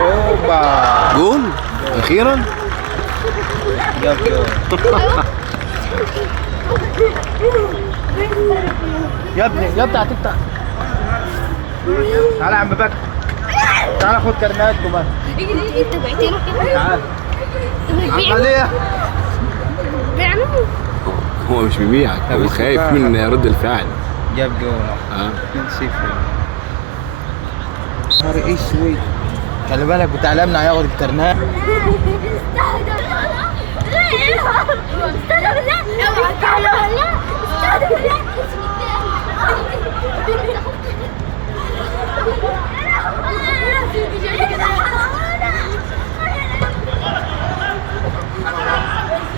اوبا جول اخيرا. جاب جول. يا ابني هتفتح. تعالى يا عم بكر، تعالى خد كرناتكم بقى. انت بعتينه كده. تعالى عملية. هو مش بيبيعك، هو خايف من رد الفعل. جاب جول. 2-0. نهار اسود. خلي بالك بتاع الامن هياخد الكرنات.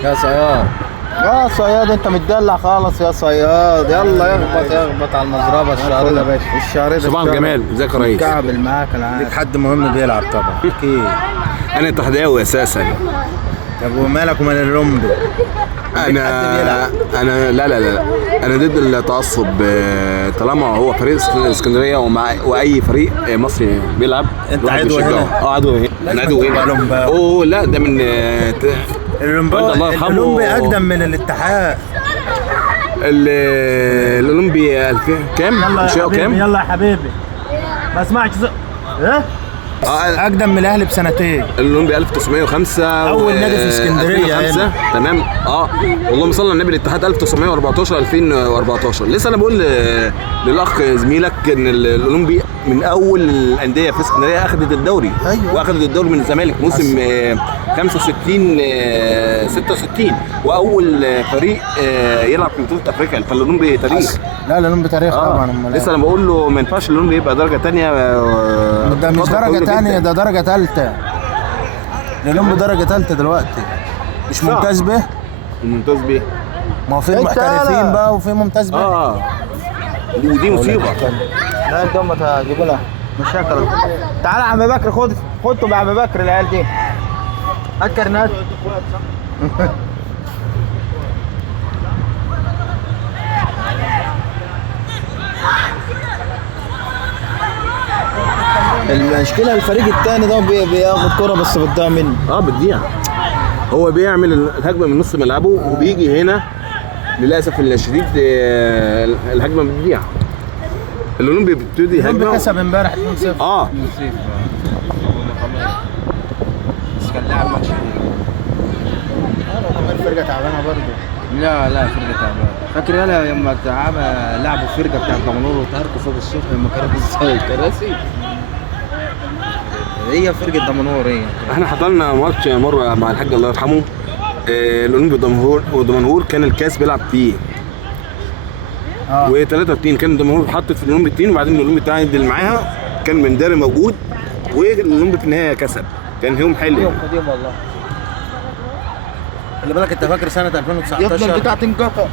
يا صياد، يا صياد انت متدلع خالص يا صياد. يلا يخبط على المزربه الشهر ده. الشهر ده صباح الجمال، ازيك يا ريس؟ كعبل معاك العالم. ليك حد مهم بيلعب طبعا. اكيد. انا اتحداوي اساسا. طب ومالك ومال اللومبي؟ انا لا انا ضد التعصب. طالما هو فريق الاسكندريه واي فريق مصري بيلعب انت عضو هنا؟ عضو هنا. انا عضو هنا. اوه لا ده من الاولمبي اقدم من الاتحاد. الاولمبي 2000 كام؟ كام؟ يلا يا حبيبي ما اسمعش ايه؟ اقدم من الاهلي بسنتين. الاولمبي 1905 اول نادي في اسكندريه هنا. تمام. اللهم صل على النبي. الاتحاد 1914 2014. لسه انا بقول للاخ زميلك ان الاولمبي من اول الانديه في اسكندريه اخذت الدوري. أيوة. واخذت الدوري من الزمالك موسم 65 66 واول فريق يلعب في بطوله افريقيا. فالاولمبي تاريخ. لا الاولمبي تاريخ طبعا. لسه انا بقول له ما ينفعش الاولمبي يبقى درجه ثانيه. ده مش درجه ثانيه، ده درجه ثالثه. الاولمبي درجه ثالثه دلوقتي. مش ممتاز به. الممتاز به ما هو في محترفين بقى وفي ممتاز به. ودي مصيبه. لا انت ما تجيبوا لها مشاكل. تعالى يا عم بكر، خدتوا يا عم بكر العيال دي. هات كرنات. المشكله الفريق الثاني ده بياخد كرة بس بتضيع منه. بتضيع. هو بيعمل الهجمه من نص ملعبه وبيجي هنا للاسف الشديد الهجمه بتضيع. الاولمبي بيبتدي هجمه. الاولمبي كسب امبارح 2-0. بس كان لاعب ماتش الفرقه تعبانه برضه. لا فرقه تعبانه. فاكر يالا لما لعبوا فرقه بتاع دمنهور وتهركوا فوق السطح لما كانت الكراسي. هي فرقه دمنهور هي. احنا حضرنا ماتش مره مع الحاج الله يرحمه. الاولمبي ودمنهور كان الكاس بيلعب فيه. و3-2 كان دمنهور حطت في الاولمبي 2 وبعدين الاولمبي تعادل معاها. كان من داري موجود والاولمبي في النهايه كسب. كان يوم حلو. يوم قديم والله. خلي بالك انت فاكر سنه 2019 يا ابني البتاع تنقطع.